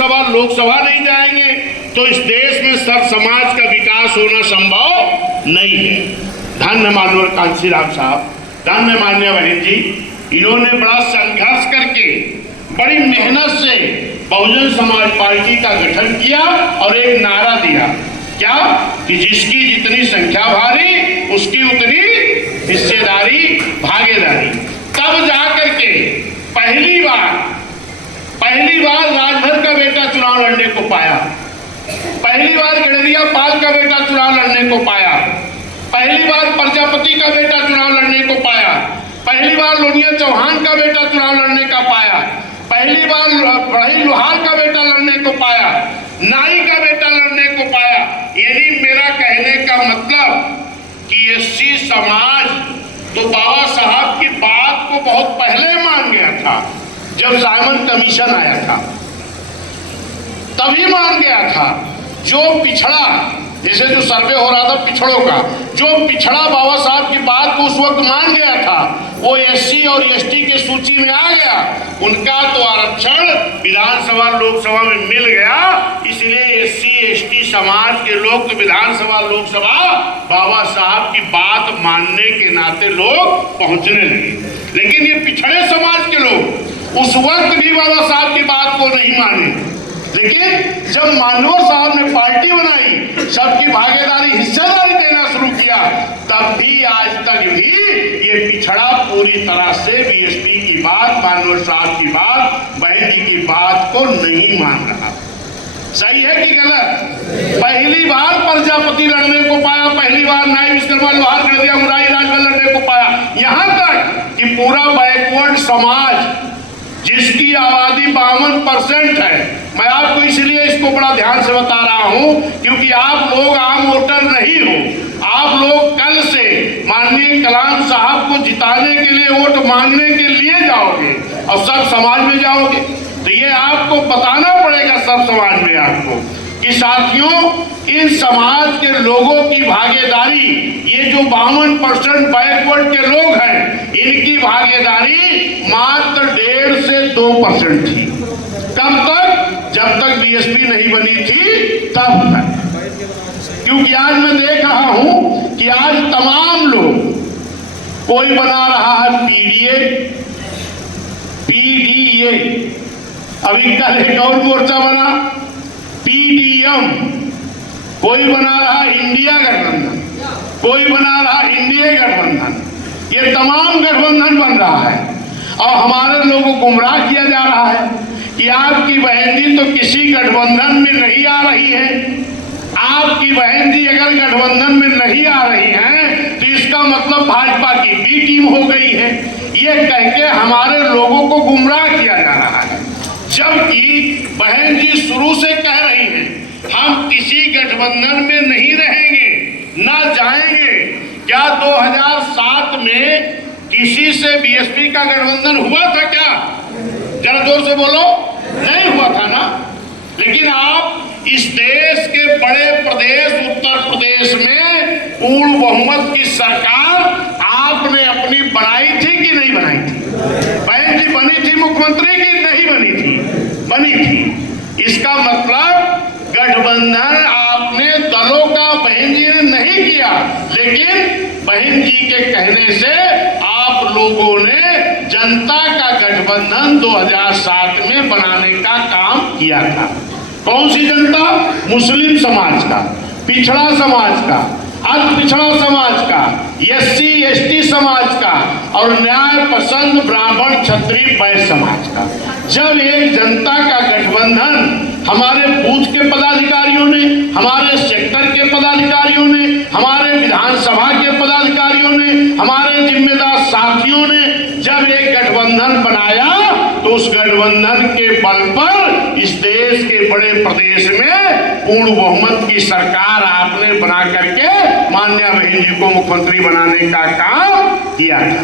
विधानसभा लोकसभा नहीं जाएंगे तो इस देश में सब समाज का विकास होना संभव नहीं है। धन्य माननीय कांशीराम साहब, धन्य माननीय बहन जी, इन्होंने बड़ा संघर्ष करके बड़ी मेहनत से बहुजन समाज पार्टी का गठन किया और एक नारा दिया, क्या कि जिसकी जितनी संख्या भारी उसकी उतनी हिस्सेदारी भागीदारी। तब जाकर के पहली बार राजभर का बेटा चुनाव लड़ने को पाया, पहली बार गडरिया पाल का बेटा चुनाव लड़ने को पाया, पहली बार प्रजापति का बेटा चुनाव लड़ने को पाया, पहली बार लोनिया चौहान का बेटा चुनाव लड़ने का पाया, पहली बार बढ़ई लोहार का बेटा लड़ने को पाया, नाई का बेटा लड़ने को पाया। यही मेरा कहने का मतलब कि एससी समाज तो बाबा साहब की बात को बहुत पहले मान गया था। जब साइमन कमीशन आया था तभी मान गया था। जो पिछड़ा, जैसे जो सर्वे हो रहा था पिछड़ों का, जो पिछड़ा बाबा साहब की बात को उस वक्त मान गया था वो एससी और एसटी के सूची में आ गया। उनका तो आरक्षण विधानसभा लोकसभा में मिल गया, इसलिए एससी एसटी समाज के लोग तो विधानसभा लोकसभा बाबा साहब की बात मानने के नाते लोग पहुंचने लगे। लेकिन ये पिछड़े समाज के लोग उस वक्त भी बाबा साहब की बात को नहीं माने, लेकिन जब मानवर साहब ने पार्टी बनाई, सबकी भागीदारी हिस्सेदारी देना शुरू किया, तब भी आज तक भी ये पिछड़ा पूरी तरह से बीएसपी की बात, मानवर साहब की बात, बहन जी की बात को नहीं मान रहा। सही है कि गलत? पहली बार प्रजापति लड़ने को पाया, पहली बार नाई विश्वकर्मा लोहार गडरिया मुरारी राजभर लड़ने को पाया, यहाँ तक कि पूरा बैकवर्ड समाज जिसकी आबादी 52% है। मैं आपको इसलिए इसको बड़ा ध्यान से बता रहा हूं क्योंकि आप लोग आम वोटर नहीं हो। आप लोग कल से माननीय कलाम साहब को जिताने के लिए वोट मांगने के लिए जाओगे और सब समाज में जाओगे, तो ये आपको बताना पड़ेगा सब समाज में आपको कि साथियों इन समाज के लोगों की भागीदारी, ये जो 52% बैकवर्ड के लोग हैं, इनकी भागीदारी मात्र 1.5 से 2% थी। कब तक? जब तक बीएसपी नहीं बनी थी तब तक। क्योंकि आज मैं देख रहा हूं कि आज तमाम लोग, कोई बना रहा है पीडीए, अभी कल एक और मोर्चा बना पीडीएम, कोई बना रहा इंडिया गठबंधन, कोई बना रहा इंडिया गठबंधन। ये तमाम गठबंधन बन रहा है और हमारे लोगों को गुमराह किया जा रहा है कि आपकी बहन जी तो किसी गठबंधन में नहीं आ रही है। आपकी बहन जी अगर गठबंधन में नहीं आ रही हैं तो इसका मतलब भाजपा की बी टीम हो गई है। ये कह के हमारे लोगों को गुमराह किया जा रहा है, जबकि बहन जी शुरू से कह रही हैं हम किसी गठबंधन में नहीं रहेंगे, ना जाएंगे। क्या 2007 में किसी से बीएसपी का गठबंधन हुआ था क्या? जरा जोर से बोलो, नहीं हुआ था ना। लेकिन आप इस देश के बड़े प्रदेश उत्तर प्रदेश में पूर्ण बहुमत की सरकार आपने अपनी बनाई थी कि नहीं बनाई थी? बहन जी बनी थी मुख्यमंत्री की नहीं बनी थी? बनी थी। इसका मतलब गठबंधन आपने दलों का बहन जी ने नहीं किया, लेकिन बहन जी के कहने से आप लोगों ने जनता का गठबंधन 2007 में बनाने का काम किया था। कौन सी जनता? मुस्लिम समाज का, पिछड़ा समाज का, अल्प पिछड़ा समाज का, एससी एसटी समाज का और न्याय पसंद ब्राह्मण क्षत्रिय वैश्य समाज का। जब एक जनता का गठबंधन हमारे बूथ के पदाधिकारियों ने, हमारे सेक्टर के पदाधिकारियों ने, हमारे विधानसभा के पदाधिकारियों ने, हमारे जिम्मेदार साथियों ने जब एक गठबंधन बनाया तो उस गठबंधन के बल पर इस देश के बड़े प्रदेश में पूर्ण बहुमत की सरकार आपने बना करके माननीय बहन जी को मुख्यमंत्री बनाने का काम किया था।